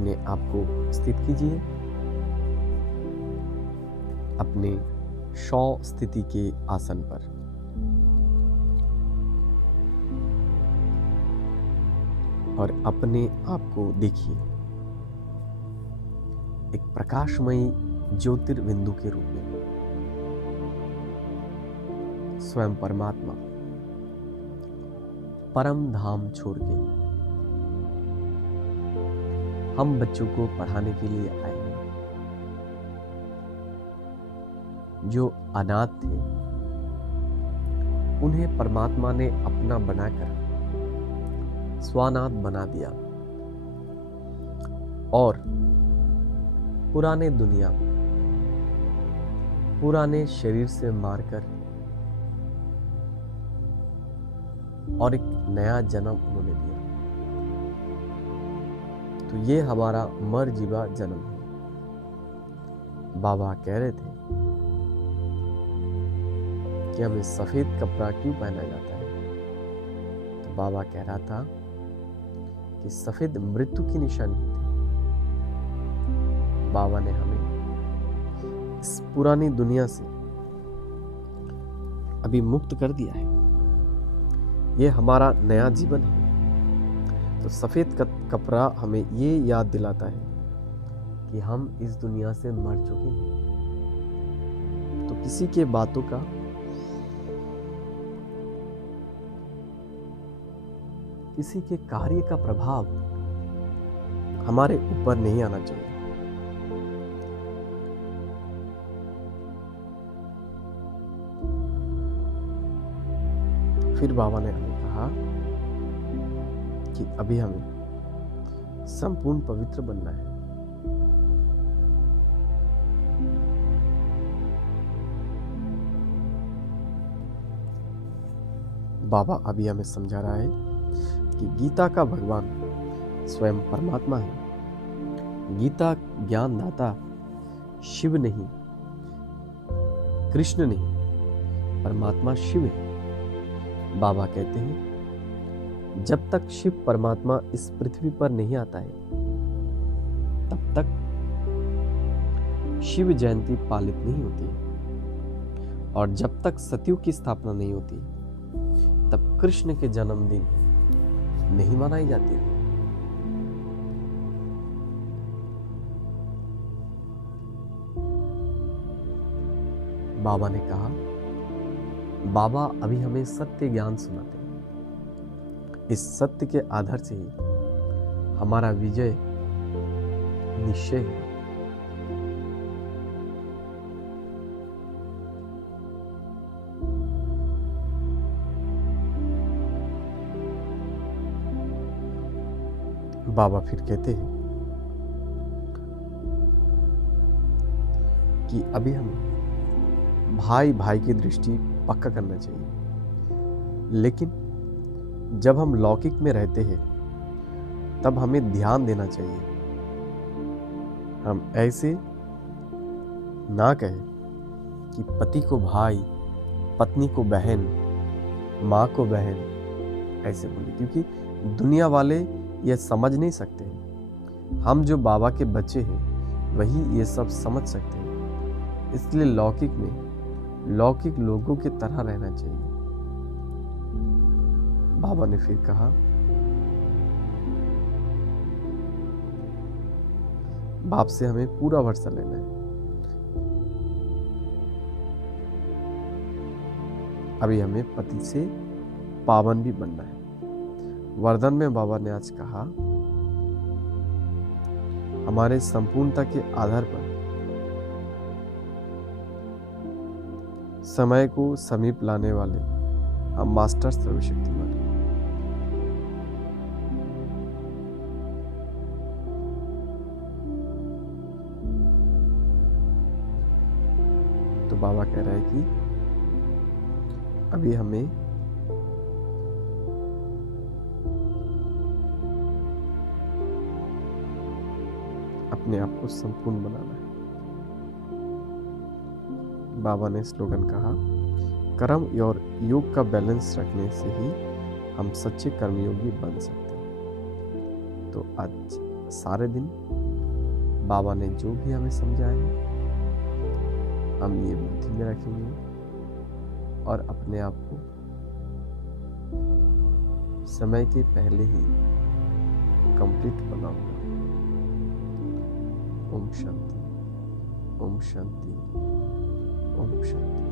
अपने आप को स्थित कीजिए अपने शौ स्थिति के आसन पर। और अपने आप को देखिए एक प्रकाशमयी ज्योतिर्बिंदु के रूप में। स्वयं परमात्मा परम धाम छोड़ के हम बच्चों को पढ़ाने के लिए आए हैं। जो अनाथ थे उन्हें परमात्मा ने अपना बनाकर स्वानाथ बना दिया और पुराने शरीर से मारकर और एक नया जन्म उन्होंने दिया। तो ये हमारा मरजीवा जन्म है। बाबा कह रहे थे कि हमें सफेद कपड़ा क्यों पहना जाता है। तो बाबा कह रहा था कि सफेद मृत्यु की निशानी होती है। बाबा ने हमें इस पुरानी दुनिया से अभी मुक्त कर दिया है। ये हमारा नया जीवन है। तो सफेद कपड़ा हमें ये याद दिलाता है कि हम इस दुनिया से मर चुके हैं। तो किसी के बातों का, किसी के कार्य का प्रभाव हमारे ऊपर नहीं आना चाहिए। फिर बाबा ने हमें कहा कि अभी हमें संपूर्ण पवित्र बनना है। बाबा अभी हमें समझा रहा है कि गीता का भगवान स्वयं परमात्मा है। गीता ज्ञानदाता शिव नहीं, कृष्ण नहीं, परमात्मा शिव है। बाबा कहते हैं जब तक शिव परमात्मा इस पृथ्वी पर नहीं आता है तब तक शिव जयंती पालित नहीं होती, और जब तक सतयुग की स्थापना नहीं होती तब कृष्ण के जन्मदिन नहीं मनाई जाती। बाबा ने कहा, बाबा अभी हमें सत्य ज्ञान सुनाते हैं। इस सत्य के आधार से ही हमारा विजय निश्चय है। बाबा फिर कहते हैं कि अभी हमें भाई भाई की दृष्टि पक्का करना चाहिए, लेकिन जब हम लौकिक में रहते हैं तब हमें ध्यान देना चाहिए। हम ऐसे ना कहें कि पति को भाई, पत्नी को बहन, माँ को बहन, ऐसे बोले, क्योंकि दुनिया वाले ये समझ नहीं सकते हैं। हम जो बाबा के बच्चे हैं वही ये सब समझ सकते हैं। इसलिए लौकिक में लौकिक लोगों की तरह रहना चाहिए। बाबा ने फिर कहा, बाप से हमें पूरा भरोसा लेना है। अभी हमें पति से पावन भी बनना है। वरदान में बाबा ने आज कहा, हमारे संपूर्णता के आधार पर समय को समीप लाने वाले हम मास्टर सर्वशक्तिमान। तो बाबा कह रहा है कि अभी हमें अपने आप को संपूर्ण बनाना है। बाबा ने स्लोगन कहा, कर्म और योग का बैलेंस रखने से ही हम सच्चे कर्मयोगी बन सकते हैं। तो आज सारे दिन बाबा ने जो भी हमें समझाया है हम ये बुद्धि में रखेंगे और अपने आप को समय के पहले ही कंप्लीट बनाऊंगा। ओम शांति, ओम शांति, ओम शांति।